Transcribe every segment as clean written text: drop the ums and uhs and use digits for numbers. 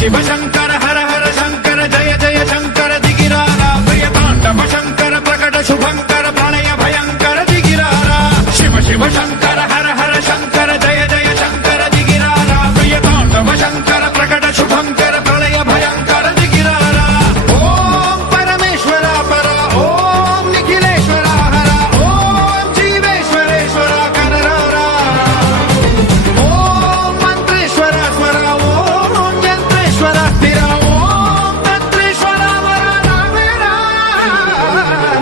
शिव शंकर हर हर शंकर जय जय शंकर दिगिरारा प्रिय तांडव शंकर प्रकट शुभंकर प्रलय भयंकर दिगिरारा शिव शिव शंकर हर हर शंकर जय जय शंकर दिगिरारा प्रिय तांडव शंकर प्रकट शुभंकर प्रलय भयंकर दिगिरारा ओम परमेश्वरा परा ओम निखिलेश्वरा हरा ओम जीवेश्वरेश्वरा कररारा ओम मंत्रेश्वरा स्वरा ओम यंत्रेश्वरा स्थिरा ओम तंत्रेश्वरा वरा मेरा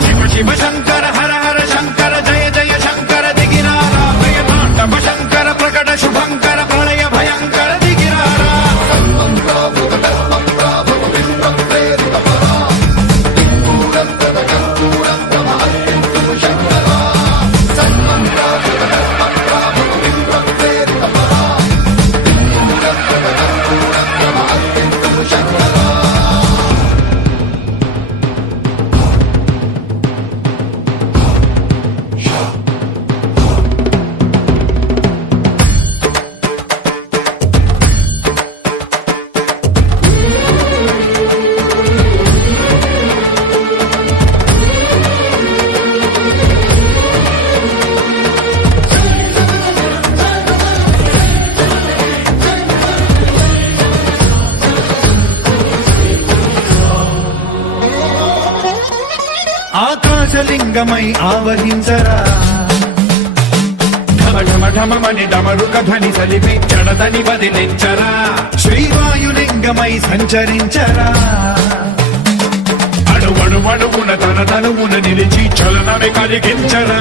शिव शिव शंकर हर हर शंकर जय जय शंकर दिगिरारा प्रिय तांडव शंकर प्रकट शुभंकर प्रलय भयंकर दिगिरारा ఆకాశలింగమై ఆవహించరా ఢమ ఢమ ఢమమని డమరుక ధ్వని సలిపి జడదని వదిలించరా శ్రీవాయులింగమై సంచరించరా అణువణువణువున తన తనువున నిలిచి చలనమే కలిగించరా